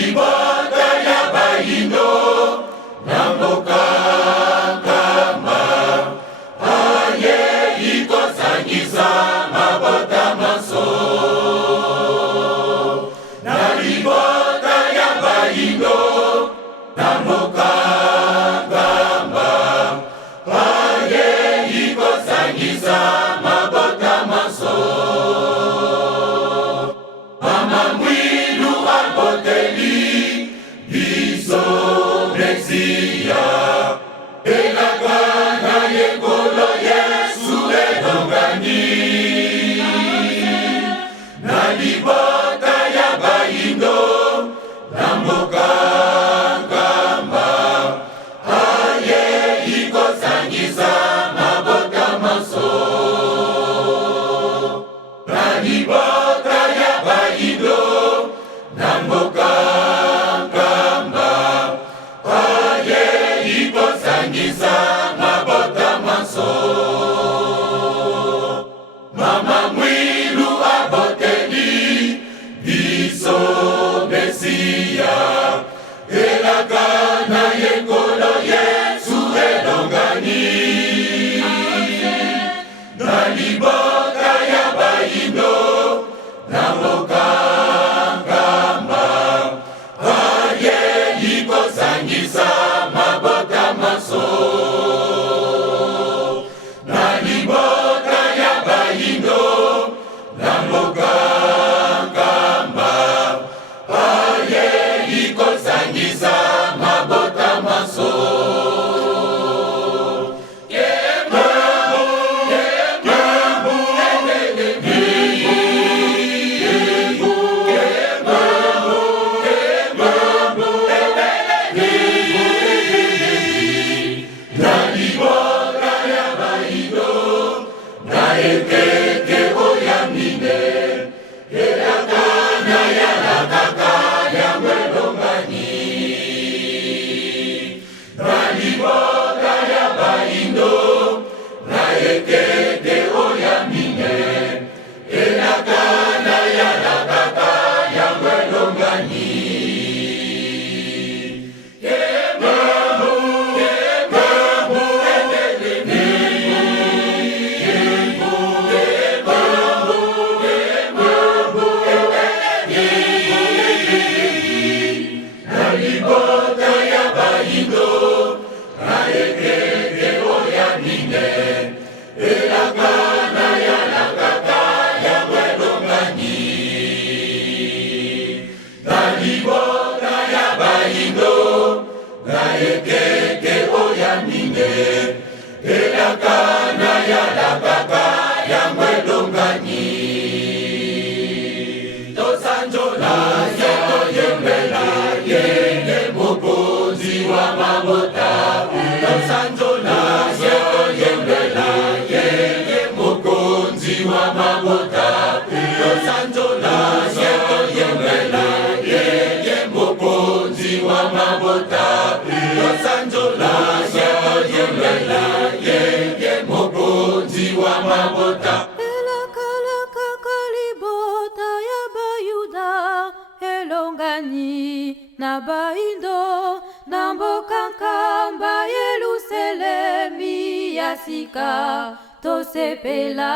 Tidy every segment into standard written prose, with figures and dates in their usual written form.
libota ya bayindo na mboka kamba aye ikosangisa mabota maso na libota ya bayindo na mboka kamba aye ikosangisa mabota maso mama mwilu aboteli biso Mesia elakana yekolo Yesu elongani na libota ya bayindo na mboka kamba aye ikosangisa mabota maso na libota ya bayindo na mboka kamba aye ikosangisa mabota maso mama mwilu aboteli biso Mesia elakana yekolo Yesu elongani na libota ya bayindo na mboka kamba aye ikosangisa mabota maso na libota ya bayindo na mboka kamba aye ikosangisa mabota maso ekeke oyamine elakana ya lakaka ya mwelongani na libota ya bayindo na ekeke oyamine elakana ya lakaka ya mwelongani libota ya bayindo na ekeke oyamine elakana ya lakaka ya mwelongani na libota ya bayindo na ekeke oyamine elakana ya lakaka ya mwelongani tosanjola yetoyembela yeye mokonzi wa mabota tosanjola yetoyembela yeye mokonzi wa mabota tosanjola yetoyembela yeye mokonzi wa mabota tosanjola yetoyembela yeye mokonzi wa mabota na bayindo na mboka kamba Yerusalemi ya sika tosepela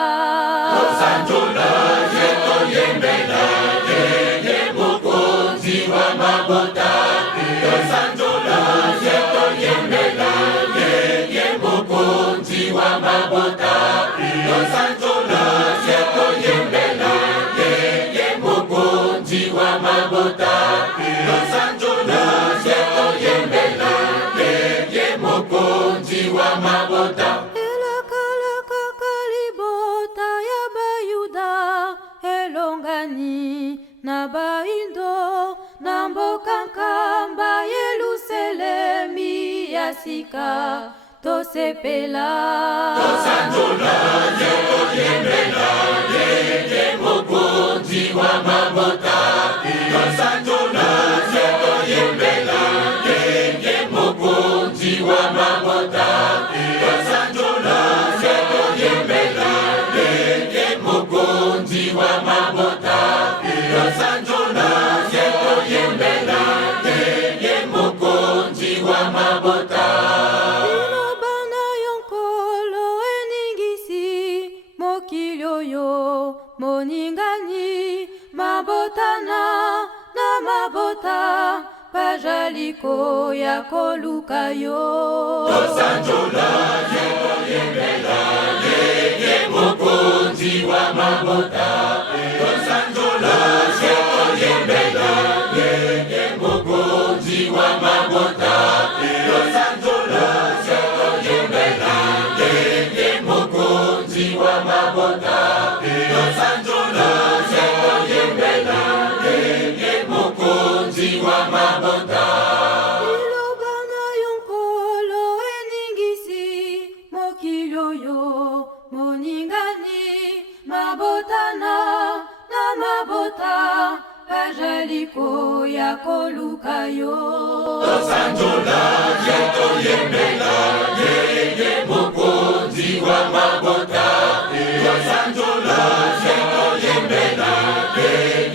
tosanjola yetoyembela yeye mokonzi wa mabota tosanjola yetoyembela yeye mokonzi wa mabota tosanjola yetoyembela yeye mokonzi wa mabota tosanjola yetoyembela yeye mokonzi wa mabota elakalaka libota ya bayuda elongani na bayindo na mboka kamba Yerusalemi ya sika tosepela tosanjola yetoyembela yeye mokonzi wa mabota tosanjola yetoyembela yeye mokonzi wa mabota tosanjola yetoyembela yeye mokonzi wa mabota tosanjola yetoyembela pajaliko ya koluka yo. Tosanjola yembela ye mokonzi wa mabota. Tosanjola yembela ye mokonzi wa mabota. Tosanjola yembela ye mokonzi wa mabota. Tosanjola yembela ye mokonzi wa mabota. Ilobana yonkolo eningisi mokilioyo moningani mabotana na mabota pajaliko ya koluka yo. Tosanjola yembela ye mokonzi wa mabota. Tosanjola yembela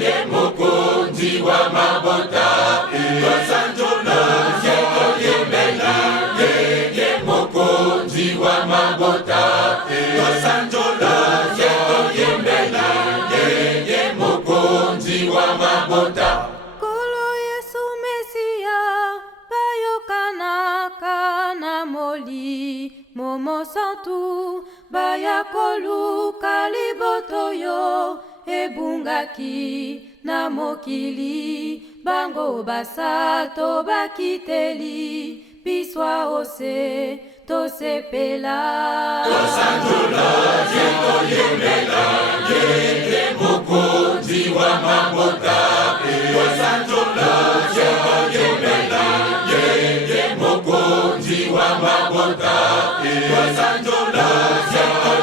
ye mokonzi wa mabota. Tosanjola yembela ye mokonzi wa mabota. Tosanjola yembela ye mokonzi wa mabota. Kolo Yesu Mesia bayokana kana moli momo santu baya koluka liboto yo ebungaki na mokili bango basato bakiteli biswa ose tosepela. Tosanjola yembela ye mokonzi wa mabota. Tosanjola yembela ye mokonzi wa mabota. Tosanjola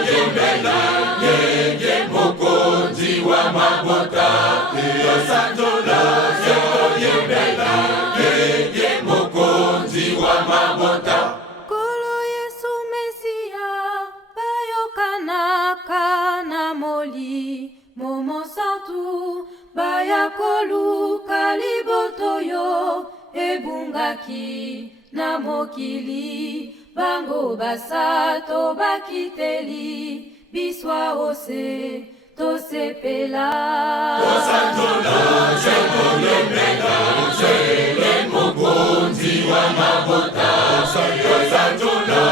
yembela ye mokonzi wa mabota. Tosanjola yembela ye mokonzi wa mabota. Kolo Yesu Mesia bayokana kana moli momo santu baya koluka liboto yo ebungaki na mokili bango basato bakiteli biswa ose tosepela. Tosanjola yembela ye mokonzi wa mabota. Tosanjola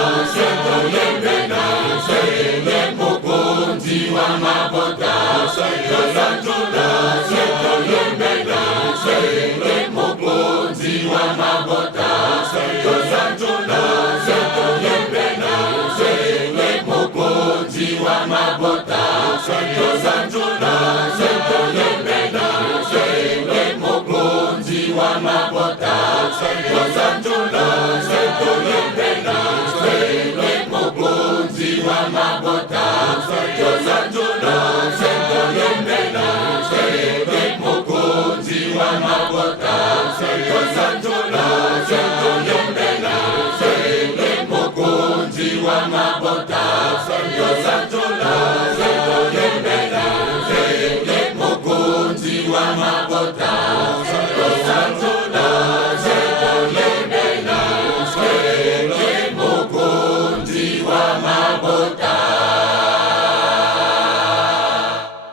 yembela ye mokonzi wa mabota. Tosanjola yembela ye mokonzi wa mabota. Tosanjola yembela ye mokonzi wa mabota. Tosanjola yembela ye mokonzi wa mabota. Tosanjola yembela ye mokonzi wa mabota. Tosanjola yembela ye mokonzi wa mabota.